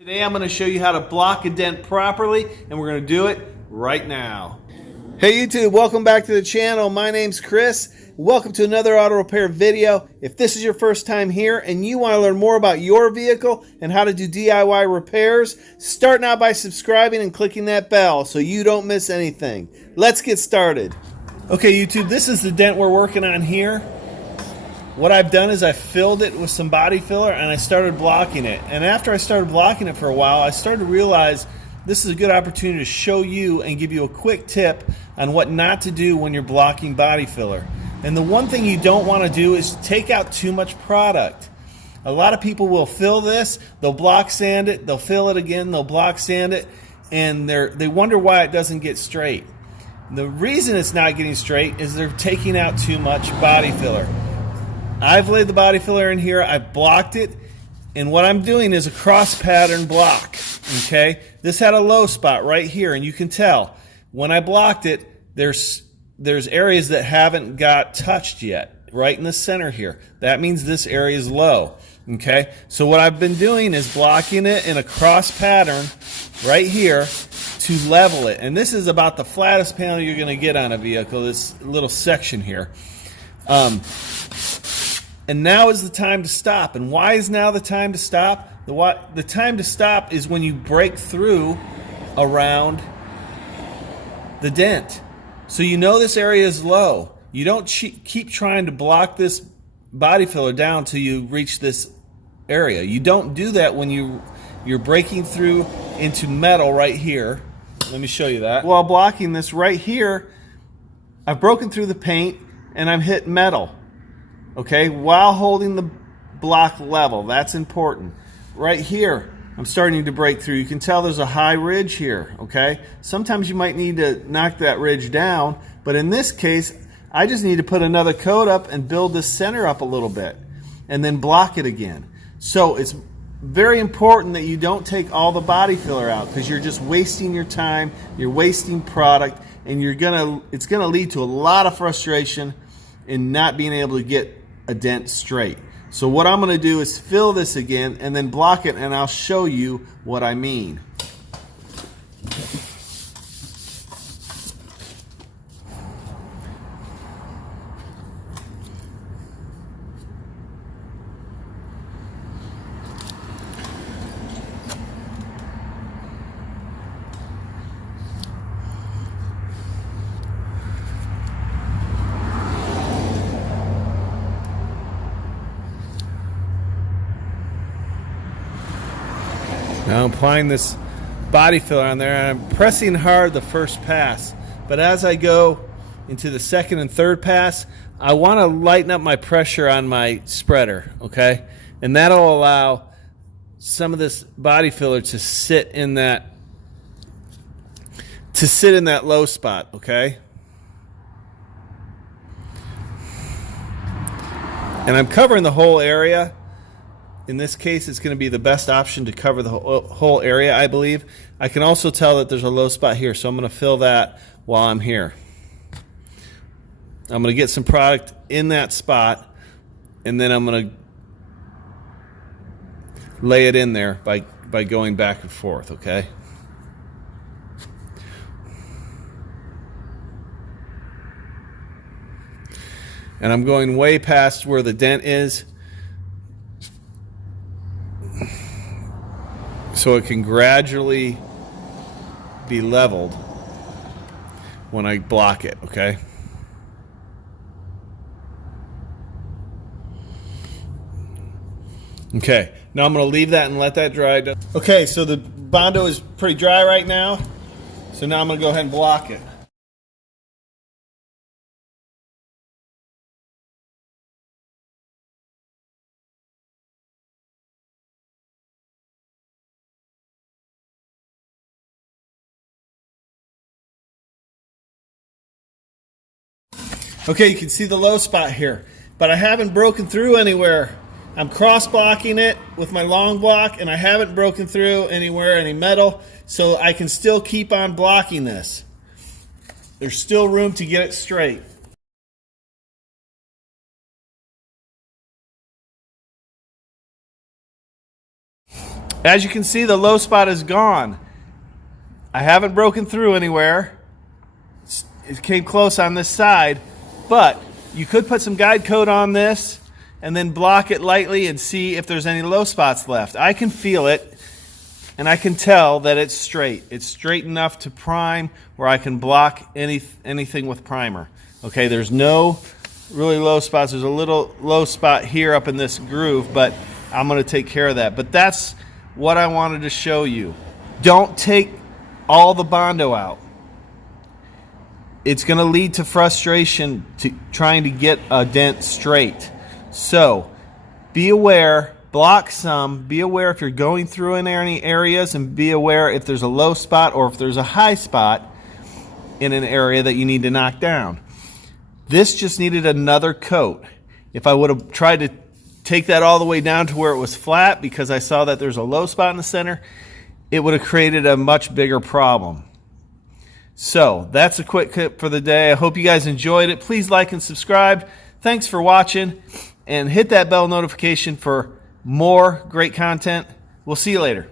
Today I'm going to show you how to block a dent properly, and we're going to do it right now. Hey YouTube, welcome back to the channel. My name's Chris. Welcome to another auto repair video. If this is your first time here and you want to learn more about your vehicle and how to do DIY repairs, start now by subscribing and clicking that bell so you don't miss anything. Let's get started. Okay YouTube, this is the dent we're working on here. What I've done is I filled it with some body filler and I started blocking it. And after I started blocking it for a while, I started to realize this is a good opportunity to show you and give you a quick tip on what not to do when you're blocking body filler. And the one thing you don't want to do is take out too much product. A lot of people will fill this, they'll block sand it, they'll fill it again, they'll block sand it, and they wonder why it doesn't get straight. The reason it's not getting straight is they're taking out too much body filler. I've laid the body filler in here, I've blocked it, and what I'm doing is a cross pattern block, okay? This had a low spot right here, and you can tell when I blocked it, there's areas that haven't got touched yet, right in the center here. That means this area is low, okay? So what I've been doing is blocking it in a cross pattern right here to level it, and this is about the flattest panel you're going to get on a vehicle, this little section here. And now is the time to stop. And why is now the time to stop? The time to stop is when you break through around the dent. So you know this area is low. You don't keep trying to block this body filler down till you reach this area. You don't do that when you're breaking through into metal right here. Let me show you that. While blocking this right here, I've broken through the paint and I've hit metal. Okay, while holding the block level, that's important. Right here, I'm starting to break through. You can tell there's a high ridge here, okay? Sometimes you might need to knock that ridge down, but in this case, I just need to put another coat up and build the center up a little bit, and then block it again. So it's very important that you don't take all the body filler out, because you're just wasting your time, you're wasting product, and it's gonna lead to a lot of frustration in not being able to get a dent straight. So what I'm going to do is fill this again and then block it, and I'll show you what I mean. Now I'm applying this body filler on there, and I'm pressing hard the first pass. But as I go into the second and third pass, I want to lighten up my pressure on my spreader, okay? And that'll allow some of this body filler to sit in that low spot, okay? And I'm covering the whole area. In this case, it's going to be the best option to cover the whole area, I believe. I can also tell that there's a low spot here, so I'm going to fill that while I'm here. I'm going to get some product in that spot, and then I'm going to lay it in there by going back and forth, okay? And I'm going way past where the dent is, so it can gradually be leveled when I block it, okay? Okay, now I'm going to leave that and let that dry. Okay, so the Bondo is pretty dry right now, so now I'm going to go ahead and block it. Okay, you can see the low spot here, but I haven't broken through anywhere. I'm cross blocking it with my long block, and I haven't broken through anywhere, any metal, so I can still keep on blocking this. There's still room to get it straight. As you can see, the low spot is gone. I haven't broken through anywhere. It came close on this side, but you could put some guide coat on this and then block it lightly and see if there's any low spots left. I can feel it, and I can tell that it's straight. It's straight enough to prime where I can block anything with primer. Okay, there's no really low spots. There's a little low spot here up in this groove, but I'm going to take care of that. But that's what I wanted to show you. Don't take all the Bondo out. It's going to lead to frustration to trying to get a dent straight. So be aware, block some, be aware if you're going through in any areas, and be aware if there's a low spot or if there's a high spot in an area that you need to knock down. This just needed another coat. If I would have tried to take that all the way down to where it was flat because I saw that there's a low spot in the center, it would have created a much bigger problem. So that's a quick tip for the day. I hope you guys enjoyed it. Please like and subscribe. Thanks for watching, and hit that bell notification for more great content. We'll see you later.